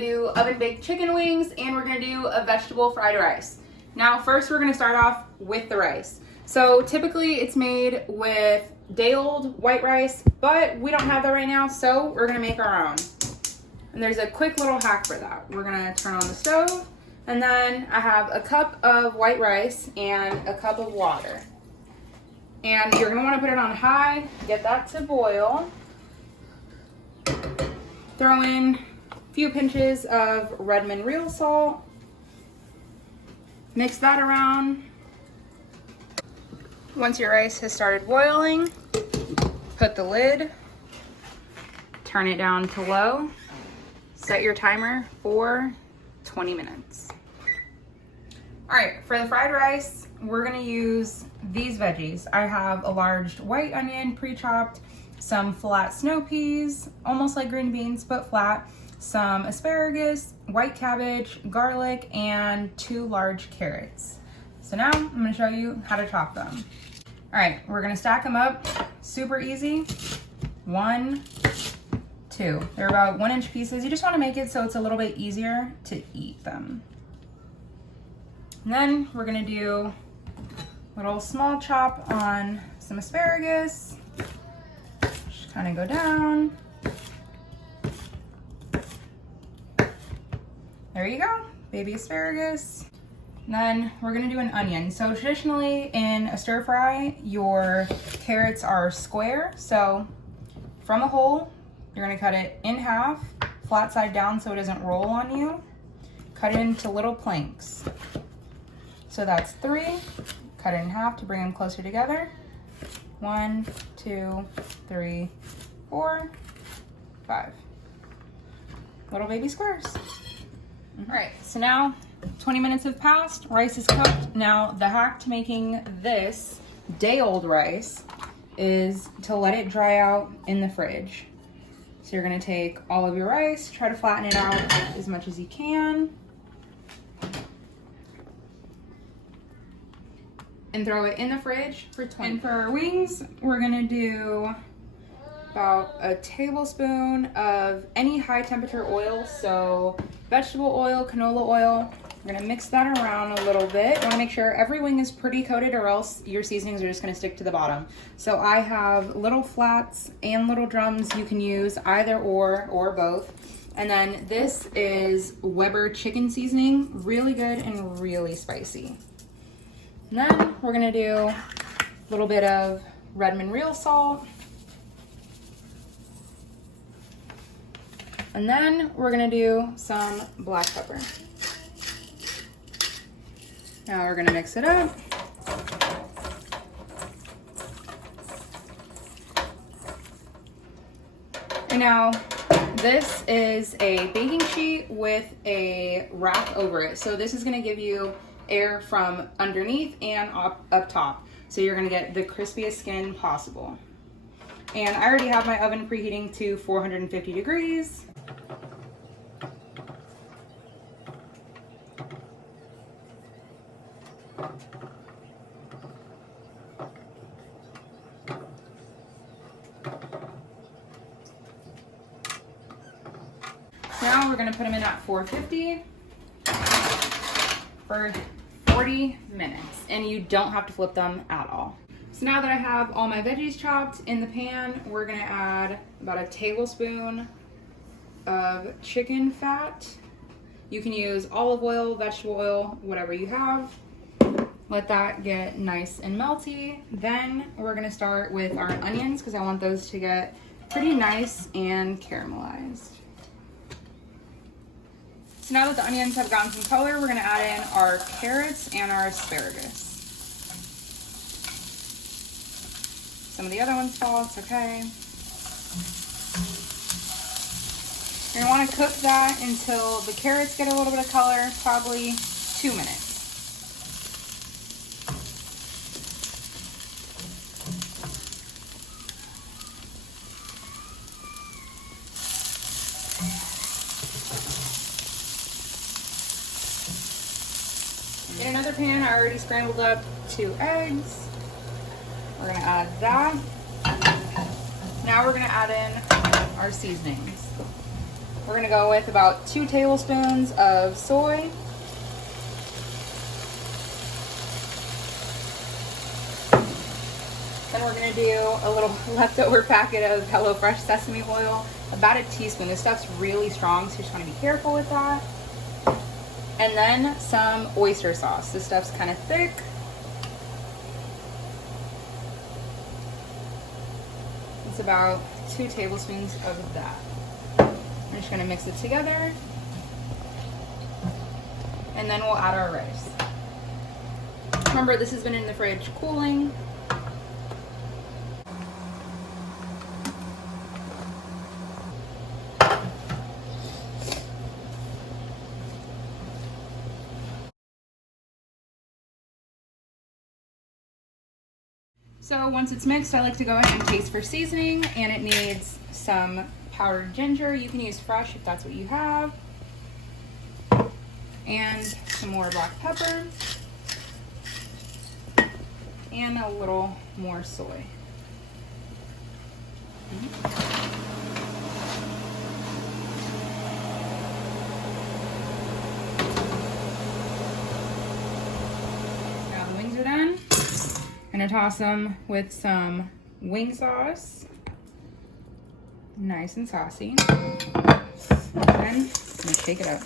do oven baked chicken wings, and we're gonna do a vegetable fried rice. Now first we're gonna start off with the rice. So typically it's made with day-old white rice, but we don't have that right now, so we're gonna make our own. And there's a quick little hack for that. We're gonna turn on the stove, and then I have a cup of white rice and a cup of water. And you're gonna wanna put it on high, get that to boil. Throw in a few pinches of Redmond real salt. Mix that around. Once your rice has started boiling, put the lid, turn it down to low, set your timer for 20 minutes. All right, for the fried rice, we're gonna use these veggies. I have a large white onion pre-chopped, some flat snow peas, almost like green beans, but flat, some asparagus, white cabbage, garlic, and 2 large carrots. So now I'm gonna show you how to chop them. All right, we're gonna stack them up, super easy. 1, 2. They're about 1-inch pieces. You just wanna make it so it's a little bit easier to eat them. And then we're gonna do a little small chop on some asparagus. Just kind of go down. There you go, baby asparagus. And then we're gonna do an onion. So traditionally in a stir fry, your carrots are square. So from the hole, you're gonna cut it in half, flat side down so it doesn't roll on you. Cut it into little planks. So that's 3. Cut it in half to bring them closer together. 1, 2, 3, 4, 5. Little baby squares. All right, so now 20 minutes have passed, rice is cooked. Now the hack to making this day-old rice is to let it dry out in the fridge. So you're gonna take all of your rice, try to flatten it out as much as you can, and throw it in the fridge for 20. And for our wings, we're gonna do about a tablespoon of any high temperature oil, so vegetable oil, canola oil. We're gonna mix that around a little bit. You wanna make sure every wing is pretty coated or else your seasonings are just gonna stick to the bottom. So I have little flats and little drums. You can use either or both. And then this is Weber chicken seasoning, really good and really spicy. And then we're gonna do a little bit of Redmond real salt. And then we're gonna do some black pepper. Now we're gonna mix it up. And now this is a baking sheet with a wrap over it. So this is gonna give you air from underneath and up top. So you're gonna get the crispiest skin possible. And I already have my oven preheating to 450 degrees. Now we're gonna put them in at 450 for 40 minutes, and you don't have to flip them at all. So now that I have all my veggies chopped in the pan, we're gonna add about a tablespoon of chicken fat. You can use olive oil, vegetable oil, whatever you have. Let that get nice and melty. Then we're gonna start with our onions because I want those to get pretty nice and caramelized. So now that the onions have gotten some color, we're gonna add in our carrots and our asparagus. Some of the other ones fall, it's okay. You're gonna wanna cook that until the carrots get a little bit of color, probably 2 minutes. In another pan, I already scrambled up 2 eggs. We're gonna add that. Now we're gonna add in our seasonings. We're gonna go with about 2 tablespoons of soy. Then we're gonna do a little leftover packet of HelloFresh sesame oil, about a teaspoon. This stuff's really strong, so you just wanna be careful with that. And then some oyster sauce. This stuff's kind of thick. It's about 2 tablespoons of that. I'm just gonna mix it together. And then we'll add our rice. Remember, this has been in the fridge cooling. So once it's mixed, I like to go ahead and taste for seasoning, and it needs some powdered ginger. You can use fresh if that's what you have. And some more black pepper. And a little more soy. Now the wings are done. I'm gonna toss them with some wing sauce. Nice and saucy. And then I'm gonna shake it up.